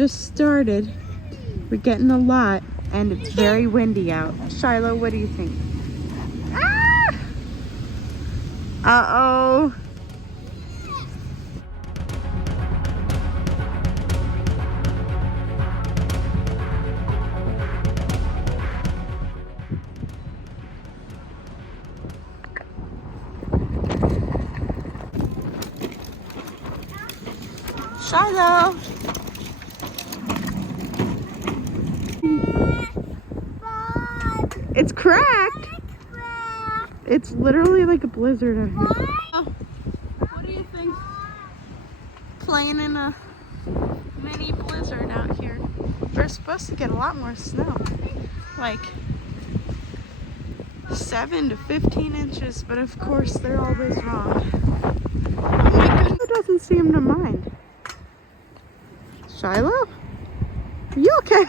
just started. We're getting a lot, and it's very windy out. Shiloh, what do you think? Ah! Uh-oh. Shiloh. It's cracked. It's literally like a blizzard out here. Oh, what do you think? Playing in a mini blizzard out here. We're supposed to get a lot more snow. Like 7 to 15 inches, but of course they're always wrong. Oh my goodness, it doesn't seem to mind. Shiloh? Are you okay?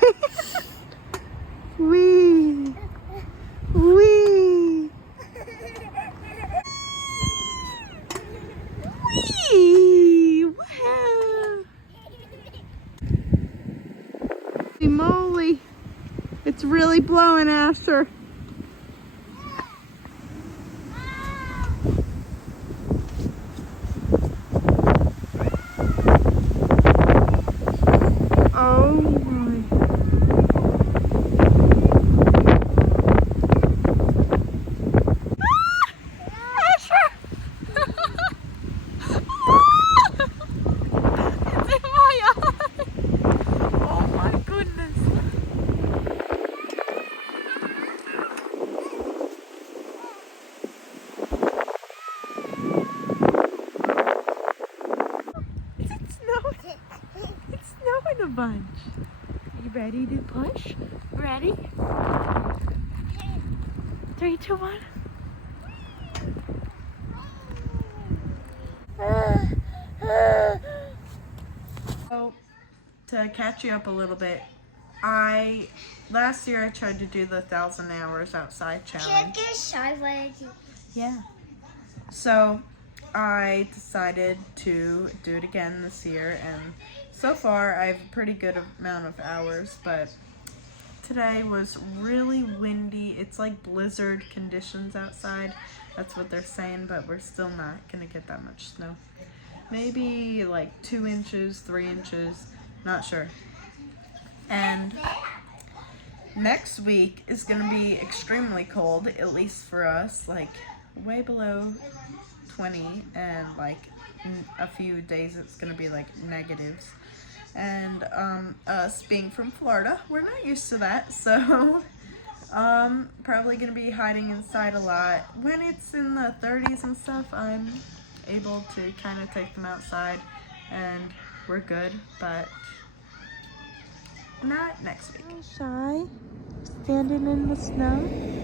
Wee. Wee. Wee. Wow. Holy moly. It's really blowing, Asher. Oh my. A bunch. Are you ready to push? Ready? 3, 2, 1. So, to catch you up a little bit, last year I tried to do the 1,000 hours outside challenge. Yeah. So I decided to do it again this year, and so far I have a pretty good amount of hours, but today was really windy. It's like blizzard conditions outside. That's what they're saying, but we're still not gonna get that much snow. Maybe like 2 inches, 3 inches, not sure. And next week is gonna be extremely cold, at least for us, like way below 20, and like in a few days it's gonna be like negatives. And us being from Florida, we're not used to that, so probably gonna be hiding inside a lot. When it's in the 30s and stuff, I'm able to kind of take them outside and we're good, but not next week. Shy, standing in the snow.